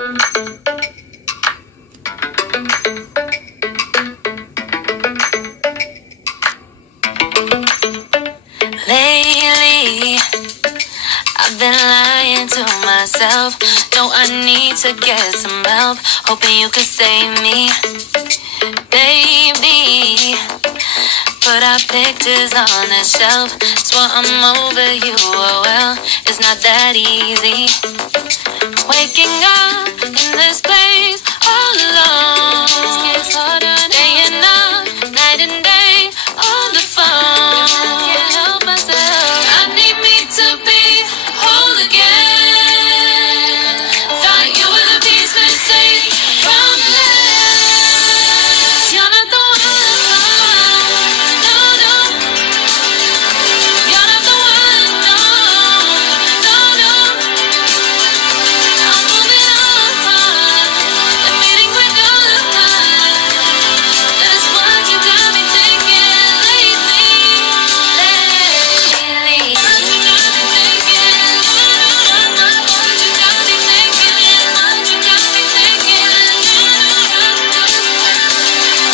Lately, I've been lying to myself. Know I need to get some help. Hoping you could save me, baby. Put our pictures on the shelf. Swear I'm over you, oh well, it's not that easy. Waking up in this place all alone. It's harder staying up night and day on the phone. Can't help myself. I need me to be whole again. Thought you were the piece missing from this. You're not the one, no, no. You're not the one, no, no, no. I'm moving on, admitting we're done. That's what you got me thinking lately.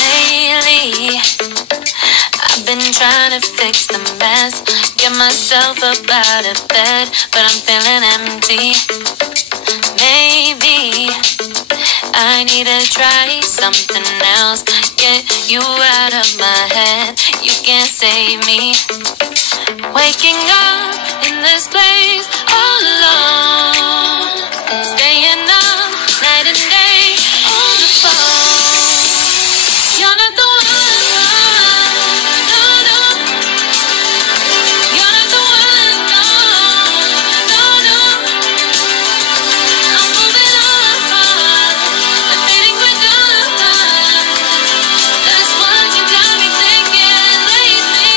Lately, I've been trying to fix the mess, get myself up out of bed, but I'm feeling empty. Maybe I need to try something else. Get you out of my head, you can't save me. Waking up in this place all alone. Staying up night and day on the phone. You're not the one, no, no. You're not the one, no, no, no. I'm moving on, admitting we're done. That's what you got me thinking lately.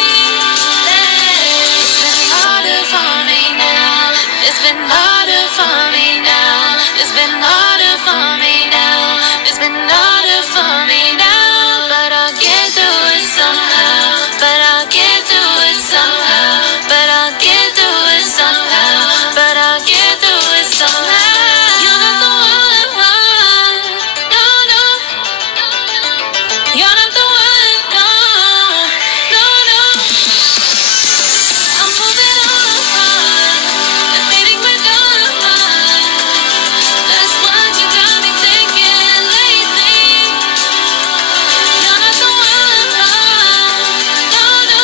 It's been harder for me now. It's been harder for me now. It's been harder for me now. It's been harder for me now. But I'll get through it somehow. But I'll get through it somehow. But I'll get through it somehow. But I'll get through it somehow. You're not the one, no, no. You're not the one, no, no, no. I'm moving on, admitting we're done. That's what you got me thinking lately. You're not the one, no, no.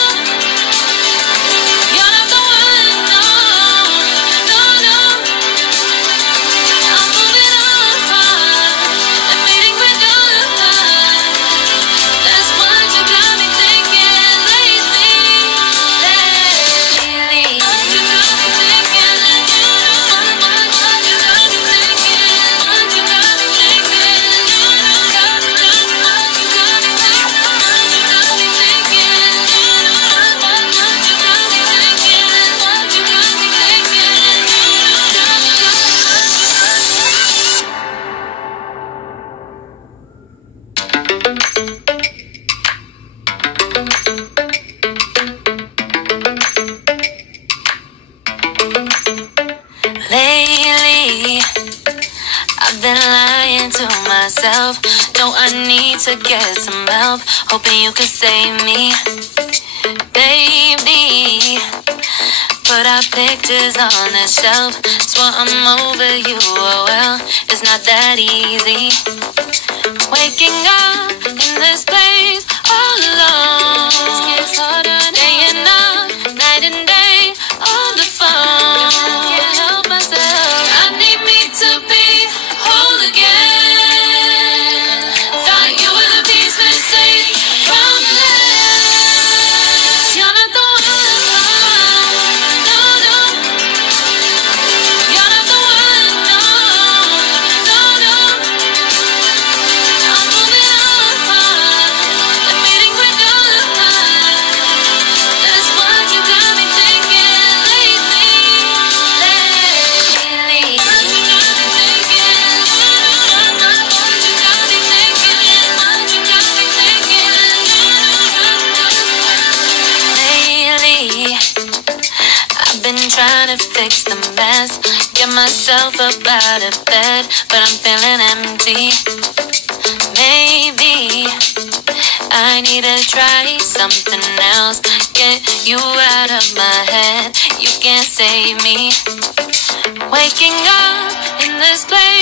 You're not the one, no, no, no. I'm moving on, admitting we're done. That's what you got me thinking lately. What you got me thinking, what you got me thinking, what you got me thinking, Lately, I've been lying to myself. Know I need to get some help. Hoping you could save me, baby. Put our pictures on the shelf. Swear I'm over you, oh well, it's not that easy. Waking up in this place all alone. It's harder staying up night and day on the phone. Can't help myself. I need me to be whole again. Thought you were the piece missing from this. You're not the one, no, no. You're not the one, no, no, no. I'm moving on, admitting we're done. That's what you got me thinking lately. What you got me thinking, what you got me thinking, what you got me thinking. Lately, I've been trying to fix the mess, get get myself up out of bed, but I'm feeling empty. Maybe I need to try something else. Get you out of my head, you can't save me. Waking up in this place